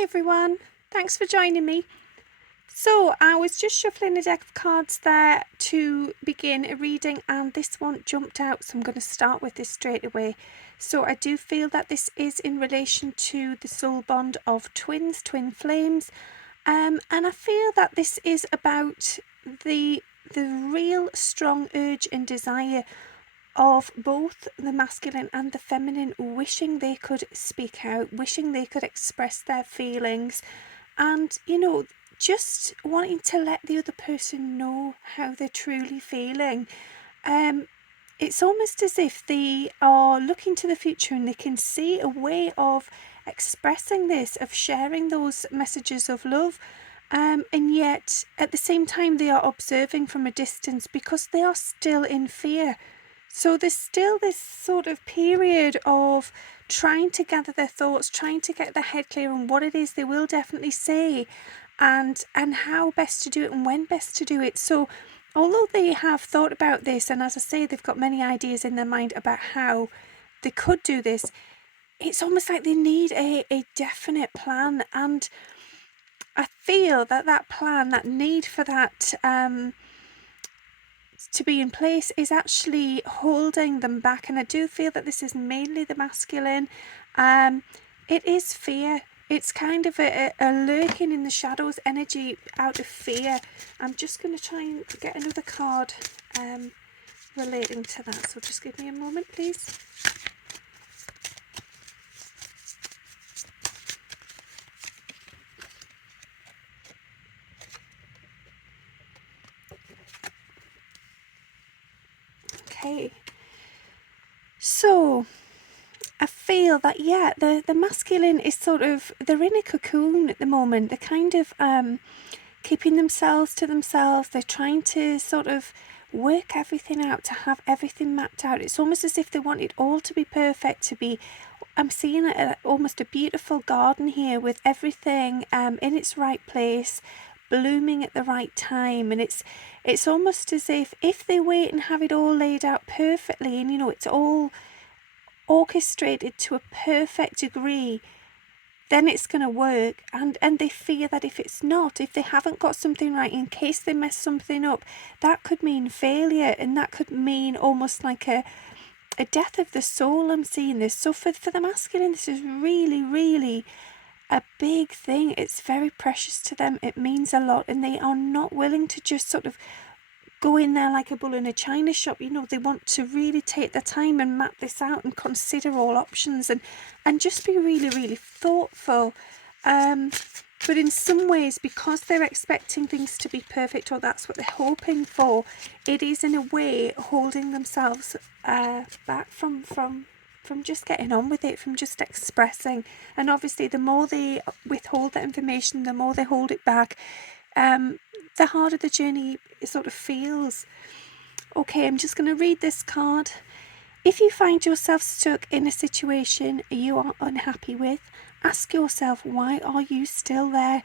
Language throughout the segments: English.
Hi everyone, thanks for joining me. So I was just shuffling a deck of cards there to begin a reading, and this one jumped out, so I'm going to start with this straight away. So I do feel that this is in relation to the soul bond of twins, twin flames, and I feel that this is about the real strong urge and desire of both the masculine and the feminine, wishing they could speak out, wishing they could express their feelings, and just wanting to let the other person know how they're truly feeling. It's almost as if they are looking to the future and they can see a way of expressing this, of sharing those messages of love, and yet at the same time they are observing from a distance because they are still in fear. So there's still this sort of period of trying to gather their thoughts, trying to get their head clear on what it is they will definitely say, and how best to do it and when best to do it. So although they have thought about this, and as I say, they've got many ideas in their mind about how they could do this, it's almost like they need a definite plan. And I feel that that plan, that need for that to be in place, is actually holding them back. And I do feel that this is mainly the masculine. It is fear. It's kind of a lurking in the shadows energy out of fear. I'm just going to try and get another card relating to that, so just give me a moment please. Okay, so I feel that, yeah, the masculine is sort of, they're in a cocoon at the moment. They're kind of keeping themselves to themselves. They're trying to sort of work everything out, to have everything mapped out. It's almost as if they want it all to be perfect, to be, I'm seeing almost a beautiful garden here with everything in its right place, blooming at the right time. And it's almost as if they wait and have it all laid out perfectly, and it's all orchestrated to a perfect degree, then it's going to work. And they fear that if it's not, if they haven't got something right, in case they mess something up, that could mean failure, and that could mean almost like a death of the soul. I'm seeing this. So for the masculine, this is really, really a big thing. It's very precious to them. It means a lot, and they are not willing to just sort of go in there like a bull in a china shop. They want to really take their time and map this out and consider all options, and just be really, really thoughtful. But in some ways, because they're expecting things to be perfect, or that's what they're hoping for, it is in a way holding themselves back from just getting on with it, from just expressing. And obviously the more they withhold that information, the more they hold it back, the harder the journey sort of feels. Okay, I'm just going to read this card. If you find yourself stuck in a situation you are unhappy with, ask yourself, why are you still there?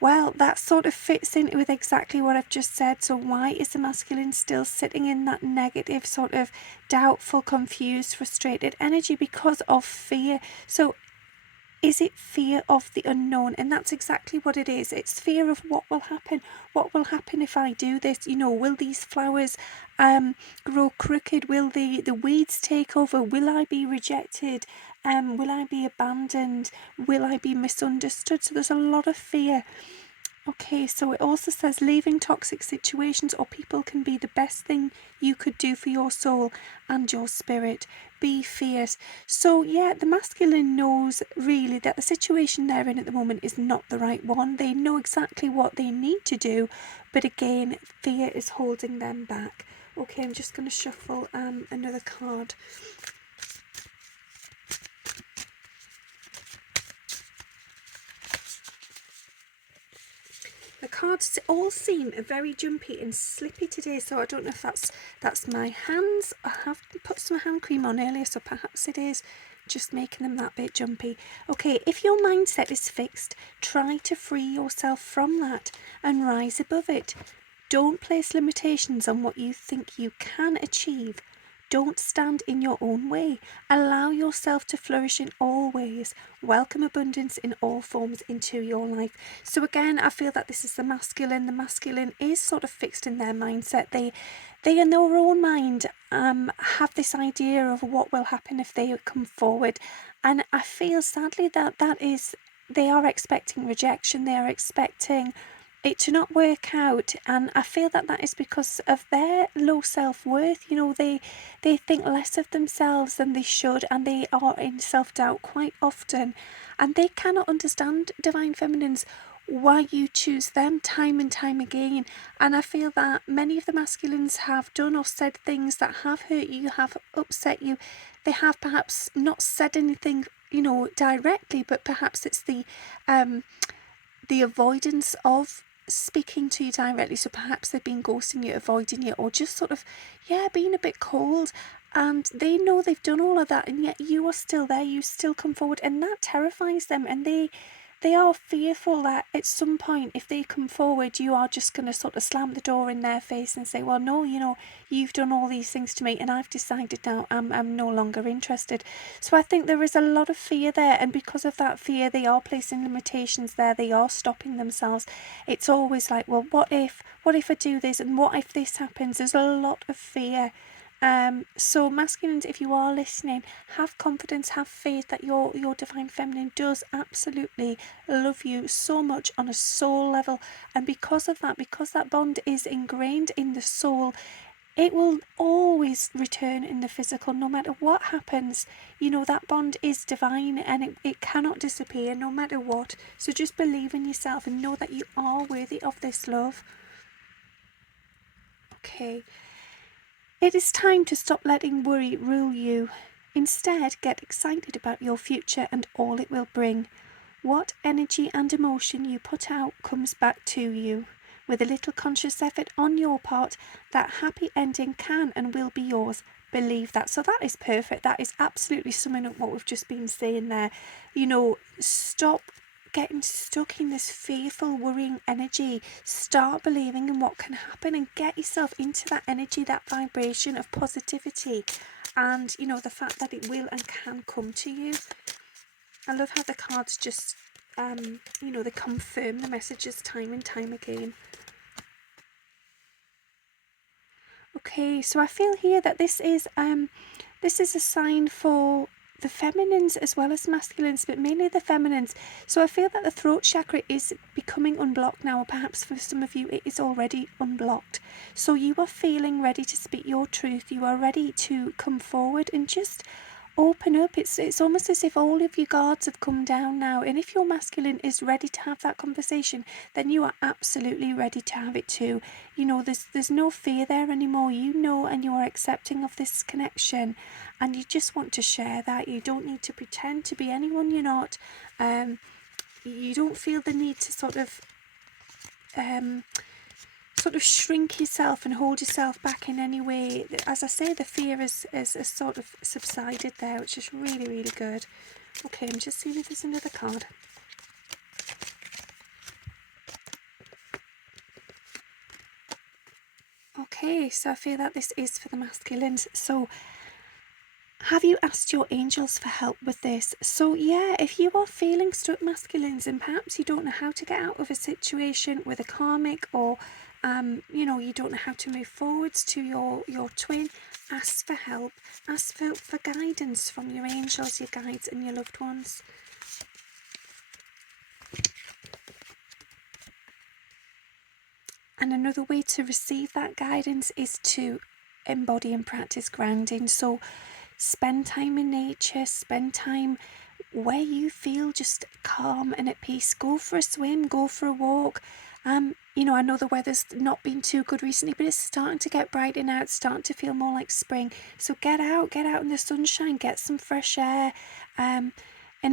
Well, that sort of fits in with exactly what I've just said. So why is the masculine still sitting in that negative, sort of doubtful, confused, frustrated energy? Because of fear. So is it fear of the unknown? And that's exactly what it is. It's fear of what will happen. What will happen if I do this? Will these flowers grow crooked? Will the weeds take over? Will I be rejected? Will I be abandoned? Will I be misunderstood? So there's a lot of fear. Okay, so it also says leaving toxic situations or people can be the best thing you could do for your soul and your spirit. Be fierce. So yeah, the masculine knows really that the situation they're in at the moment is not the right one. They know exactly what they need to do, but again, fear is holding them back. Okay, I'm just going to shuffle another card. The cards all seem very jumpy and slippy today, so I don't know if that's my hands. I have put some hand cream on earlier, so perhaps it is just making them that bit jumpy. Okay, if your mindset is fixed, try to free yourself from that and rise above it. Don't place limitations on what you think you can achieve. Don't stand in your own way. Allow yourself to flourish in all ways. Welcome abundance in all forms into your life. So again, I feel that this is the masculine. The masculine is sort of fixed in their mindset. They in their own mind have this idea of what will happen if they come forward. And I feel sadly that is, they are expecting rejection. They are expecting it to not work out, and I feel that is because of their low self-worth. They think less of themselves than they should, and they are in self-doubt quite often, and they cannot understand divine feminines, why you choose them time and time again. And I feel that many of the masculines have done or said things that have hurt you, have upset you. They have perhaps not said anything directly, but perhaps it's the avoidance of speaking to you directly. So perhaps they've been ghosting you, avoiding you, or just sort of being a bit cold, and they know they've done all of that, and yet you are still there. You still come forward, and that terrifies them, and they are fearful that at some point, if they come forward, you are just going to sort of slam the door in their face and say, well, no, you've done all these things to me, and I've decided now I'm no longer interested. So I think there is a lot of fear there, and because of that fear, they are placing limitations there. They are stopping themselves. It's always like, well, what if I do this, and what if this happens? There's a lot of fear. So masculines, if you are listening, have confidence, have faith that your divine feminine does absolutely love you so much on a soul level, and because of that, because that bond is ingrained in the soul, it will always return in the physical. No matter what happens, that bond is divine, and it cannot disappear no matter what. So just believe in yourself and know that you are worthy of this love. Okay. It is time to stop letting worry rule you. Instead, get excited about your future and all it will bring. What energy and emotion you put out comes back to you. With a little conscious effort on your part, that happy ending can and will be yours. Believe that. So that is perfect. That is absolutely summing up what we've just been saying there. Stop getting stuck in this fearful, worrying energy. Start believing in what can happen and get yourself into that energy, that vibration of positivity, and the fact that it will and can come to you. I love how the cards just they confirm the messages time and time again. Okay, so I feel here that this is a sign for the feminines as well as masculines, but mainly the feminines. So I feel that the throat chakra is becoming unblocked now, or perhaps for some of you it is already unblocked. So you are feeling ready to speak your truth. You are ready to come forward and just open up. It's almost as if all of your guards have come down now, and if your masculine is ready to have that conversation, then you are absolutely ready to have it too. There's no fear there anymore. And you are accepting of this connection, and you just want to share that. You don't need to pretend to be anyone you're not. You don't feel the need to sort of shrink yourself and hold yourself back in any way. As I say, the fear is sort of subsided there, which is really, really good. Okay, I'm just seeing if there's another card. Okay, so I feel that this is for the masculines. So have you asked your angels for help with this? So yeah, if you are feeling stuck, masculines, and perhaps you don't know how to get out of a situation with a karmic, or you don't know how to move forwards to your twin, ask for help. Ask for guidance from your angels, your guides, and your loved ones. And another way to receive that guidance is to embody and practice grounding. So spend time in nature, spend time where you feel just calm and at peace. Go for a swim, go for a walk. I know the weather's not been too good recently, but it's starting to get brighter now. It's starting to feel more like spring. So get out in the sunshine, get some fresh air. And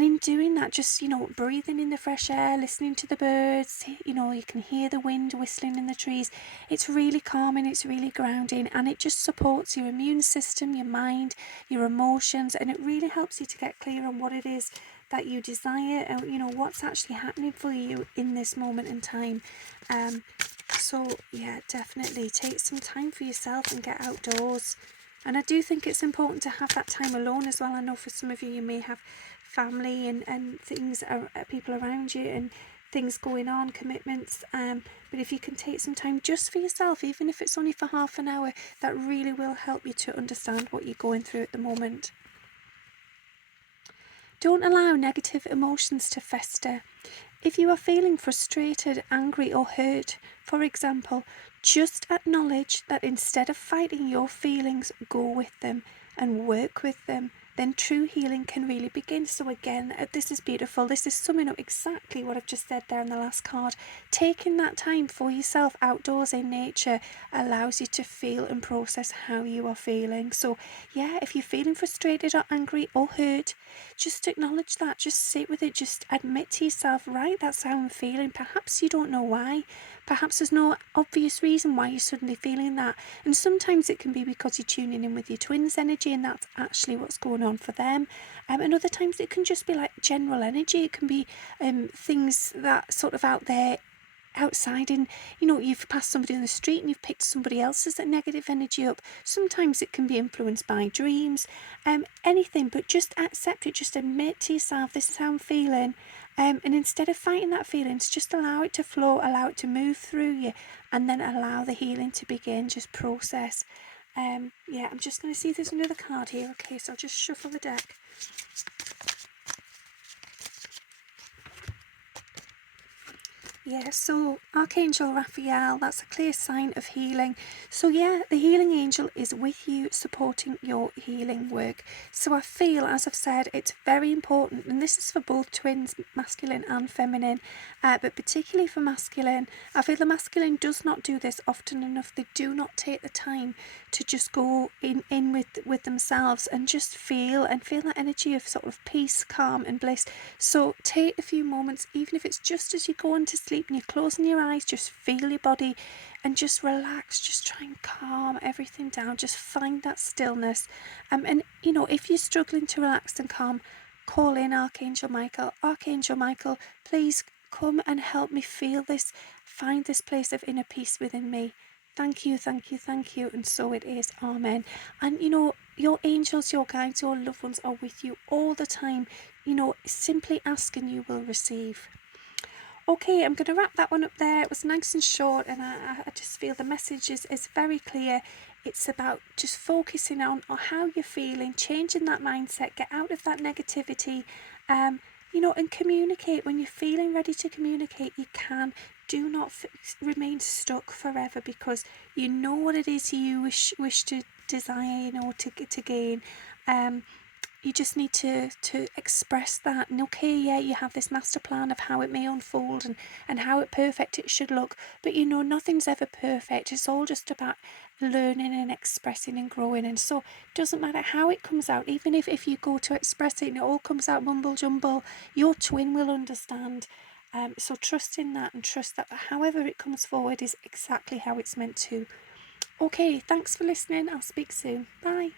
in doing that, just, breathing in the fresh air, listening to the birds, you can hear the wind whistling in the trees. It's really calming, it's really grounding, and it just supports your immune system, your mind, your emotions, and it really helps you to get clear on what it is that you desire and, what's actually happening for you in this moment in time. So, yeah, definitely take some time for yourself and get outdoors. And I do think it's important to have that time alone as well. I know for some of you, you may have family and things, people around you and things going on, commitments. But if you can take some time just for yourself, even if it's only for half an hour, that really will help you to understand what you're going through at the moment. Don't allow negative emotions to fester. If you are feeling frustrated, angry, or hurt, for example, just acknowledge that instead of fighting your feelings, go with them and work with them. Then true healing can really begin. So again, this is beautiful. This is summing up exactly what I've just said there in the last card. Taking that time for yourself outdoors in nature allows you to feel and process how you are feeling. So yeah, if you're feeling frustrated or angry or hurt, just acknowledge that. Just sit with it. Just admit to yourself, right, that's how I'm feeling. Perhaps you don't know why. Perhaps there's no obvious reason why you're suddenly feeling that. And sometimes it can be because you're tuning in with your twins' energy and that's actually what's going on for them. And other times it can just be like general energy. It can be things that sort of out there outside, and you've passed somebody in the street and you've picked somebody else's negative energy up. Sometimes it can be influenced by dreams, anything, but just accept it. Just admit to yourself, this is how I'm feeling, and instead of fighting that feelings, just allow it to flow, allow it to move through you, and then allow the healing to begin. Just process. Yeah, I'm just going to see if there's another card here. Okay, so I'll just shuffle the deck. Yeah, so Archangel Raphael, that's a clear sign of healing. So yeah, the healing angel is with you, supporting your healing work. So I feel, as I've said, it's very important, and this is for both twins, masculine and feminine, but particularly for masculine. I feel the masculine does not do this often enough. They do not take the time to just go in with themselves and just feel that energy of sort of peace, calm and bliss. So take a few moments, even if it's just as you're going to sleep and you're closing your eyes, just feel your body and just relax. Just try and calm everything down. Just find that stillness. And if you're struggling to relax and calm, call in Archangel Michael. Archangel Michael, please come and help me feel this, find this place of inner peace within me. Thank you, thank you, thank you. And so it is. Amen. And your angels, your guides, your loved ones are with you all the time. Simply ask and you will receive. Okay, I'm going to wrap that one up there. It was nice and short, and I just feel the message is very clear. It's about just focusing on how you're feeling, changing that mindset, get out of that negativity, and communicate. When you're feeling ready to communicate, you can. Do not remain stuck forever, because you know what it is you wish to desire, to gain. You just need to express that. And okay, yeah, you have this master plan of how it may unfold and how perfect it should look, but nothing's ever perfect. It's all just about learning and expressing and growing. And so it doesn't matter how it comes out, even if you go to express it and it all comes out mumble jumble, your twin will understand. So trust in that, and trust that however it comes forward is exactly how it's meant to. Okay, thanks for listening. I'll speak soon. Bye.